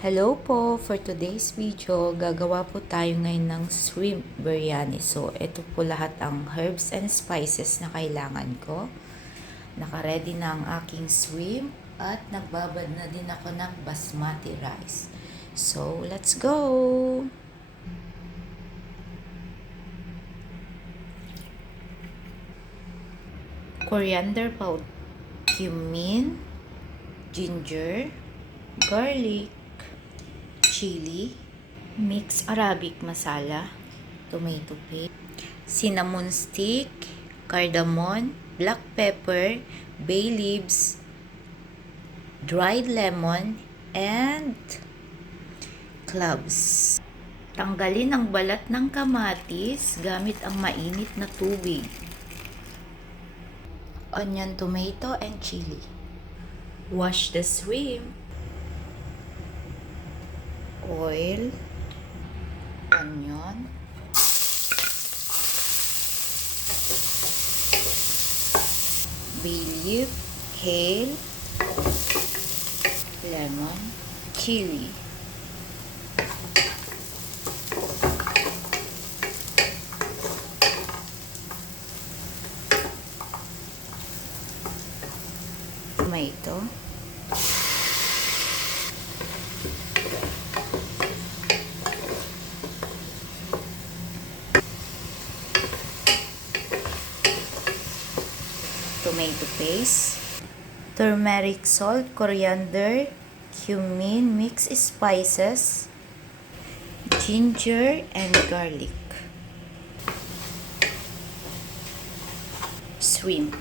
Hello po! For today's video, gagawa po tayo ngayon ng shrimp biryani. So, ito po lahat ang herbs and spices na kailangan ko. Naka-ready na ang aking shrimp at nagbabad na din ako ng basmati rice. So, let's go! Coriander powder, cumin, ginger, garlic, chili, mixed Arabic masala, tomato paste, cinnamon stick, cardamom, black pepper, bay leaves, dried lemon, and cloves. Tanggalin ang balat ng kamatis gamit ang mainit na tubig. Onion, tomato, and chili. Wash the shrimp. Oil, onion, bay leaf, kale, lemon, chili. Tomato. Tomato paste, turmeric, salt, coriander, cumin, mixed spices, ginger, and garlic. Shrimp.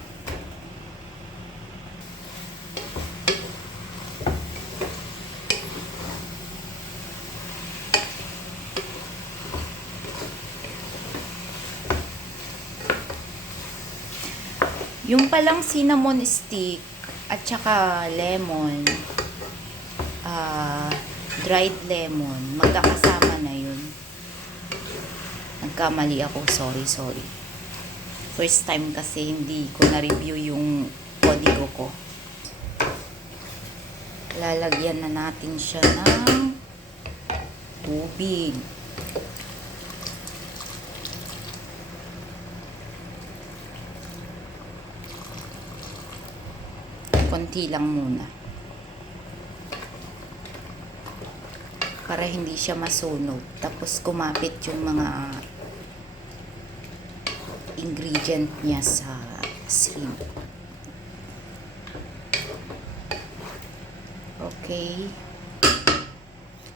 Yung palang cinnamon stick at saka lemon, dried lemon, magkakasama na yun. Nagkamali ako, sorry. First time kasi hindi ko na-review yung kodigo ko. Lalagyan na natin siya ng tubig. Konti lang muna para hindi siya masunog, tapos kumapit yung mga ingredient niya sa shrimp. Okay,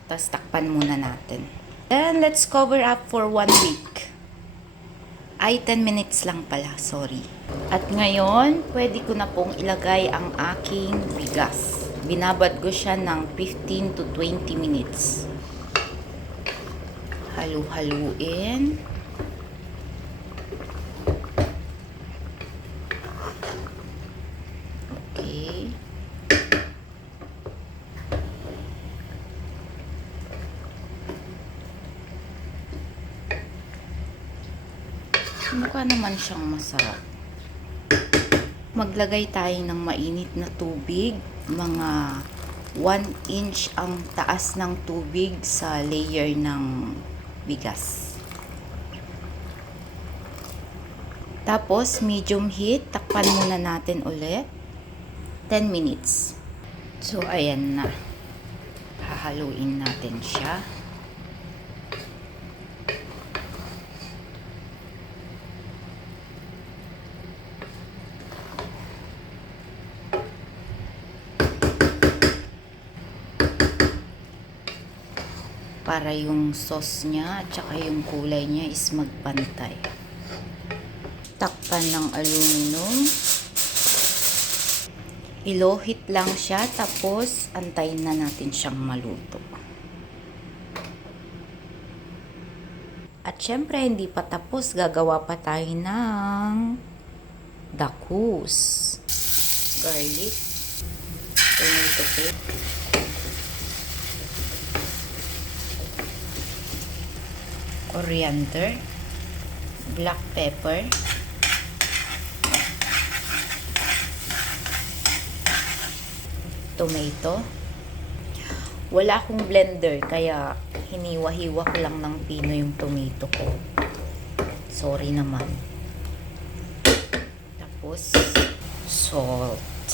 tapos takpan muna natin, and let's cover up for 1 week. Ay, 10 minutes lang pala, sorry. At ngayon, pwede ko na pong ilagay ang aking bigas. Binabad ko siya ng 15 to 20 minutes. Halu-haluin. Okay. Mukha naman siyang masarap. Maglagay tayo ng mainit na tubig. Mga 1 inch ang taas ng tubig sa layer ng bigas. Tapos, medium heat. Takpan muna natin ulit. 10 minutes. So, ayan na. Hahaluin natin siya. Para yung sauce niya at saka yung kulay niya is magpantay. Takpan ng aluminum. Ilohit lang siya, tapos antayin na natin siyang maluto. At syempre, hindi pa tapos. Gagawa pa tayo ng dakus. Garlic, tomato paste, coriander, black pepper, tomato, Wala akong blender, kaya hiniwa-hiwa ko lang ng pino yung tomato ko. Sorry naman. Tapos, salt.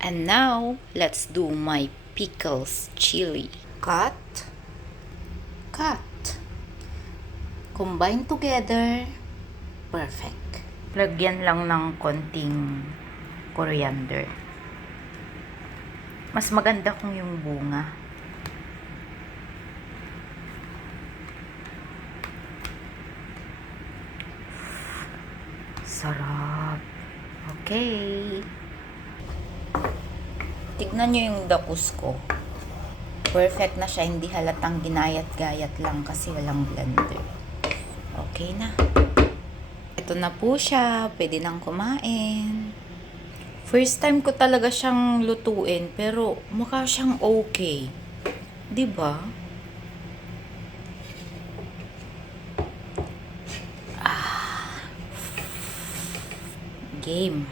And now, let's do my pickles chili. Cut. Combine together. Perfect. Lagyan lang ng konting coriander. Mas maganda kung yung bunga. Sarap. Okay. Tignan nyo yung dakus ko. Perfect na siya. Hindi halatang ginayat-gayat lang kasi walang blender. Okay na. Ito na po siya. Pwede nang kumain. First time ko talaga siyang lutuin, pero mukha siyang okay. 'Di ba? Game.